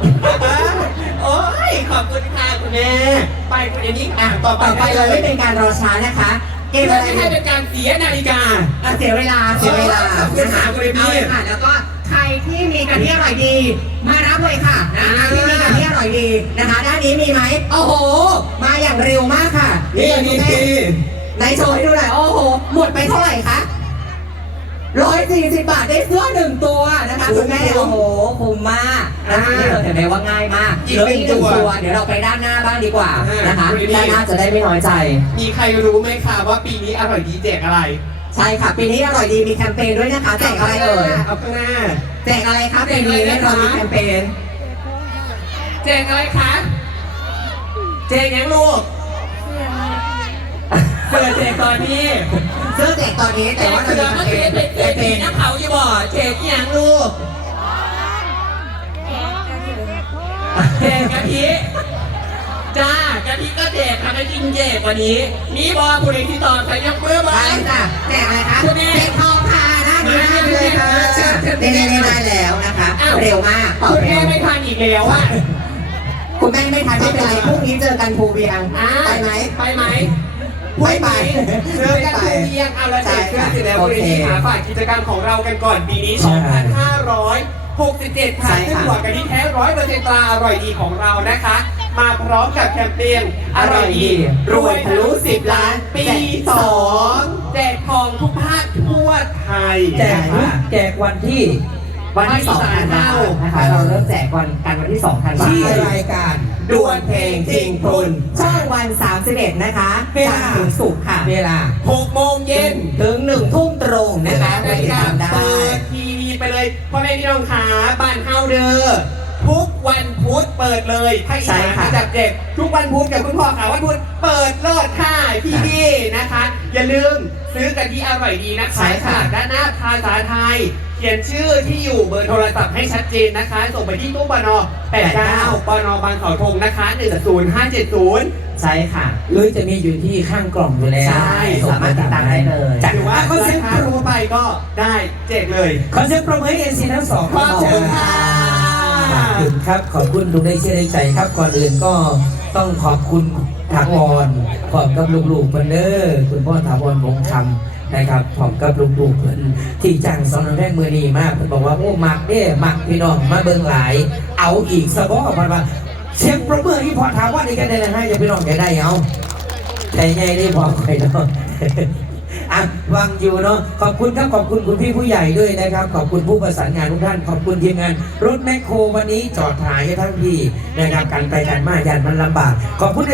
โอ้ยขอบคุณค่ะคุณแม่ไปคุณเอนี่ต่อไปเราไม่เป็นการรอช้านะคะเกมเพื่ออะไรไม่ให้เป็นการเสียนาฬิกาเสียเวลานะคะเอาเลยค่ะแล้วก็ใครที่มีกะทิอร่อยดีมารับเลยค่ะนะคะที่มีกะทิอร่อยดีนะคะด้านนี้มีไหมโอ้โหมาอย่างเร็วมากค่ะในโชว์ให้ดูหน่อยโอ้โหหมดไปเท่าไหร่คะ140 บาทได้เสื้อ1 ตัวนะคะคุณแม่โอ้โหคุ้มมากนะคะนี่เราเห็นไหมว่าง่ายมากเหลืออีก1 ตัวเดี๋ยวเราไปด้านหน้าบ้างดีกว่านะคะด้านหน้าจะได้ไม่น้อยใจมีใครรู้ไหมคะว่าปีนี้อร่อยดีแจกอะไรใช่ค่ะปีนี้อร่อยดีมีแคมเปญด้วยนะคะแจกอะไรเอ่ยเอาข้างหน้าแจกอะไรครับปีนี้เรามีแคมเปญแจกอะไรคะแจกยังลูกเสื้อแจกตอนนี้เสื้อแจกตอนนี้แต่ว่าเรามีแคมเปญน้ำเขาอยู่บ่แจกยังลูกแจกกะทิจ้ากะทิก็แจกทำให้กินแจกวันนี้มีบอผู้ใดที่ต่อใส่ยังเบื่อบ้างจ้ะแจกอะไรคะแจกทองค่ะได้เลยค่ะได้แล้วนะคะเร็วมากคุณแม่ไม่ทันอีกแล้วอ่ะคุณแม่ไม่ทันไม่เป็นไรพรุ่งนี้เจอกันภูเวียงไปไหมไม่ไปเจอกันภูเวียงเอาละแจกเสื้อเสร็จแล้วคุณเอหาฝากกิจกรรมของเรากันก่อนปีนี้2,567ค่ะซึ่งหัวกะทิแท้100%ตราอร่อยดีของเรานะคะมาพร้อมกับแคมเปญอร่อยดีรวยทะลุ10 ล้านปี2แจกทองทุกภาคทั่วไทยแจกวันที่ 2 ธันวาคมนะคะเราเริ่มแจกวันที่2 ธันวาคมที่รายการดวลเพลงจริงทุนช่องวัน31นะคะจันทร์ถึงศุกร์ค่ะเวลา 6 โมงเย็นถึง 1 ทุ่มตรงนะคะไปติดตามได้เปิดทีวีไปเลยพ่อแม่พี่น้องขาบ้านเฮาเด้อทุกวันพุธเปิดเลยให้สายมาจับเด็กทุกวันพุธกับคุณพ่อขาวันพุธเปิดเลิศค่ะพี่นะคะอย่าลืมซื้อกะทิอร่อยดีนะคะฉลากด้านหน้าภาษาไทยเขียนชื่อที่อยู่เบอร์โทรศัพท์ให้ชัดเจนนะคะส่งไปที่ตู้ปน89ปนบางเสาธงนะคะ10570 ใช่ค่ะหรือจะมีอยู่ที่ข้างกล่องอยู่แล้วใช่สามารถติดตามได้เลยหรือว่าคอนเซ็ปต์ทั่วไปก็ได้แจกเลยคอนเซ็ปต์ประเมินเอ็นซีทั้ง2 ขอบคุณค่ะขอบคุณครับขอบคุณลุงได้เชื่อได้ใจครับก่อนอื่นก็ต้องขอบคุณถาวรพร้อมกับลูกๆเพิ่นเด้อคุณพ่อถาวรวงคำนะครับพร้อมกับลูกๆเพิ่นที่จ้างสอนแรกมือนี้มากเพิ่นบอกว่าโอ้มักเด้มักพี่น้องมาเบิ่งหลายเอาอีกสะบ้อเพิ่นว่าเสียงประเมินที่พอถาวรนี่กันได้นะฮะอย่าพี่น้องจะได้เอาใจใหญ่นี่พอไปเนาะวางอยู่เนาะขอบคุณครับขอบคุณคุณพี่ผู้ใหญ่ด้วยนะครับขอบคุณผู้ประสานงานทุกท่านขอบคุณทีมงานรถแมคโครวันนี้จอดถ่ายให้ทั้งพี่นะครับการไปกันมายันมันลำบากขอบคุณ